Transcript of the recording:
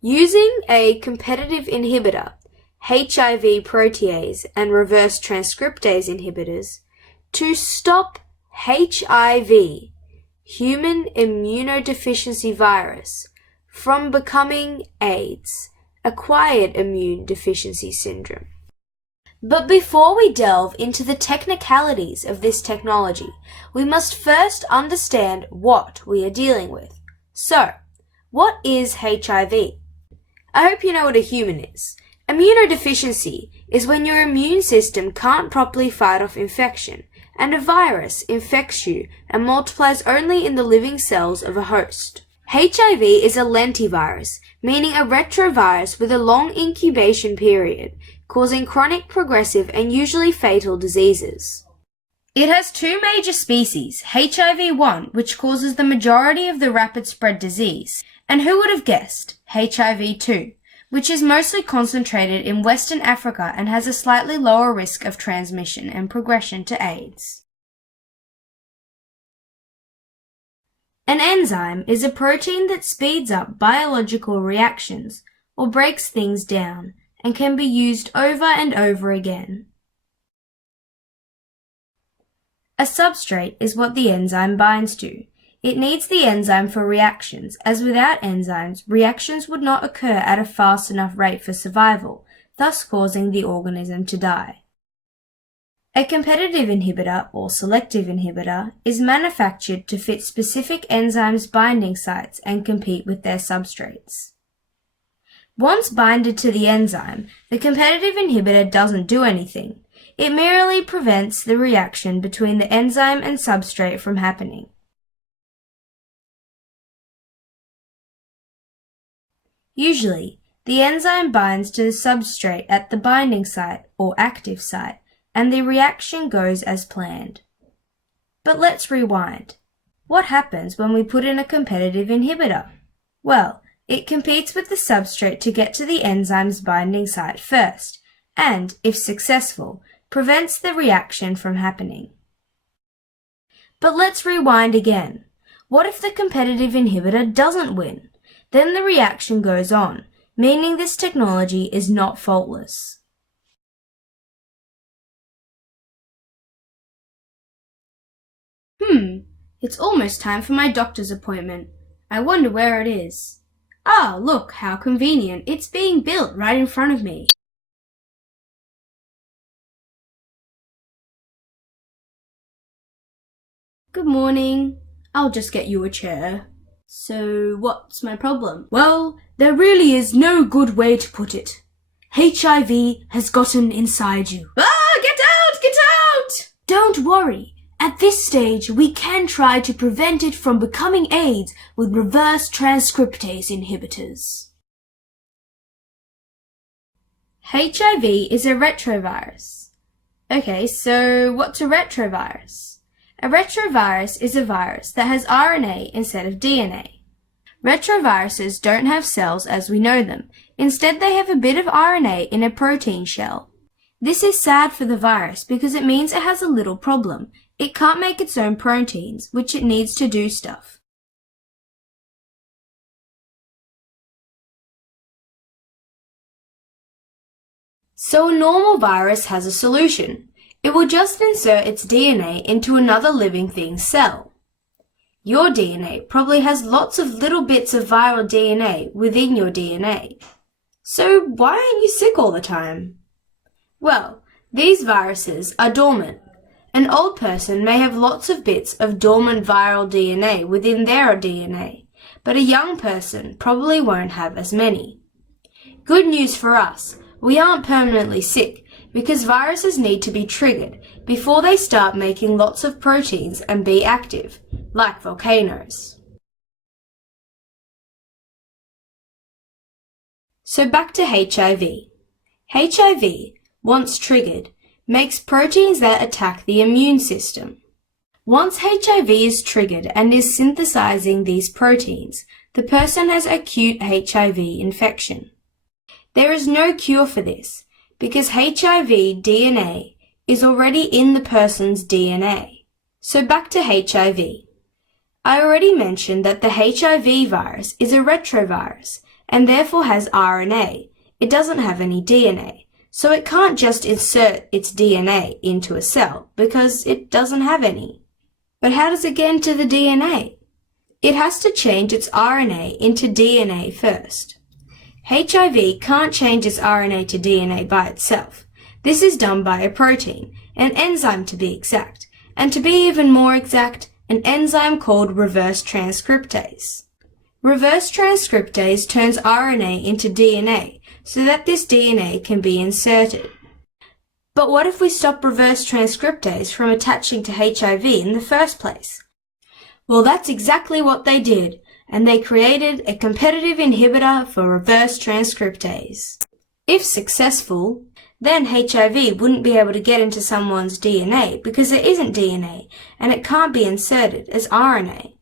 Using a competitive inhibitor, HIV protease and reverse transcriptase inhibitors, to stop HIV, human immunodeficiency virus, from becoming AIDS, acquired immune deficiency syndrome. But before we delve into the technicalities of this technology, we must first understand what we are dealing with. So, what is HIV? I hope you know what a human is. Immunodeficiency is when your immune system can't properly fight off infection, and a virus infects you and multiplies only in the living cells of a host. HIV is a lentivirus, meaning a retrovirus with a long incubation period, causing chronic, progressive, and usually fatal diseases. It has two major species, HIV-1, which causes the majority of the rapid spread disease, and who would have guessed, HIV-2, which is mostly concentrated in Western Africa and has a slightly lower risk of transmission and progression to AIDS. An enzyme is a protein that speeds up biological reactions or breaks things down and can be used over and over again. A substrate is what the enzyme binds to. It needs the enzyme for reactions, as without enzymes, reactions would not occur at a fast enough rate for survival, thus causing the organism to die. A competitive inhibitor, or selective inhibitor, is manufactured to fit specific enzymes' binding sites and compete with their substrates. Once binded to the enzyme, the competitive inhibitor doesn't do anything. It merely prevents the reaction between the enzyme and substrate from happening. Usually, the enzyme binds to the substrate at the binding site or active site, and the reaction goes as planned. But let's rewind. What happens when we put in a competitive inhibitor? Well, it competes with the substrate to get to the enzyme's binding site first, and, if successful, prevents the reaction from happening. But let's rewind again. What if the competitive inhibitor doesn't win? Then the reaction goes on, meaning this technology is not faultless. It's almost time for my doctor's appointment. I wonder where it is. Ah, look, how convenient. It's being built right in front of me. Good morning. I'll just get you a chair. So, what's my problem? Well, there really is no good way to put it. HIV has gotten inside you. Ah, get out! Get out! Don't worry. At this stage, we can try to prevent it from becoming AIDS with reverse transcriptase inhibitors. HIV is a retrovirus. Okay, so what's a retrovirus? A retrovirus is a virus that has RNA instead of DNA. Retroviruses don't have cells as we know them. Instead, they have a bit of RNA in a protein shell. This is sad for the virus because it means it has a little problem. It can't make its own proteins, which it needs to do stuff. So a normal virus has a solution. It will just insert its DNA into another living thing's cell. Your DNA probably has lots of little bits of viral DNA within your DNA. So why aren't you sick all the time? Well, these viruses are dormant. An old person may have lots of bits of dormant viral DNA within their DNA, but a young person probably won't have as many. Good news for us, we aren't permanently sick because viruses need to be triggered before they start making lots of proteins and be active, like volcanoes. So back to HIV. HIV, once triggered, makes proteins that attack the immune system. Once HIV is triggered and is synthesizing these proteins, the person has acute HIV infection. There is no cure for this because HIV DNA is already in the person's DNA. So back to HIV. I already mentioned that the HIV virus is a retrovirus, and therefore has RNA. It doesn't have any DNA, so it can't just insert its DNA into a cell because it doesn't have any. But how does it get into the DNA? It has to change its RNA into DNA first. HIV can't change its RNA to DNA by itself. This is done by a protein, an enzyme to be exact, and to be even more exact, an enzyme called reverse transcriptase. Reverse transcriptase turns RNA into DNA so that this DNA can be inserted. But what if we stop reverse transcriptase from attaching to HIV in the first place? Well, that's exactly what they did, and they created a competitive inhibitor for reverse transcriptase. If successful, then HIV wouldn't be able to get into someone's DNA because there isn't DNA and it can't be inserted as RNA.